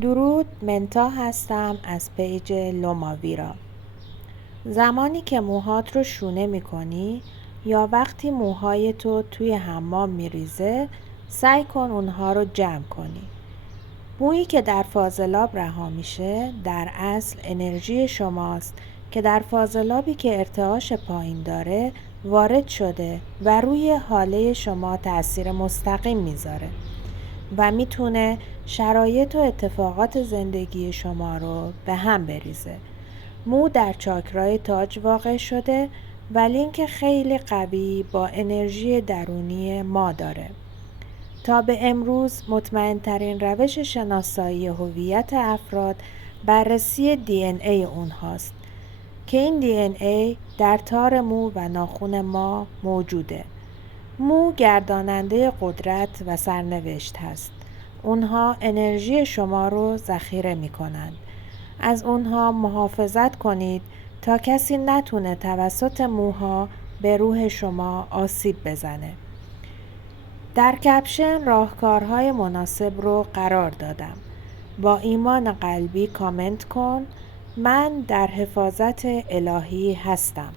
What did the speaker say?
درود، منتا هستم از پیج لوماویرا. زمانی که موهات رو شونه میکنی یا وقتی موهای تو توی حمام میریزه، سعی کن اونها رو جمع کنی. مویی که در فاضلاب رها میشه در اصل انرژی شماست که در فاضلابی که ارتعاش پایین داره وارد شده و روی حاله شما تأثیر مستقیم میذاره و میتونه شرایط و اتفاقات زندگی شما رو به هم بریزه. مو در چاکرای تاج واقع شده و لینک خیلی قوی با انرژی درونی ما داره. تا به امروز مطمئن ترین روش شناسایی هویت افراد بررسی DNA اونهاست که این DNA در تار مو و ناخن ما موجوده. مو گرداننده قدرت و سرنوشت هست. اونها انرژی شما رو ذخیره می کنند. از اونها محافظت کنید تا کسی نتونه توسط موها به روح شما آسیب بزنه. در کپشن راهکارهای مناسب رو قرار دادم. با ایمان قلبی کامنت کن: من در حفاظت الهی هستم.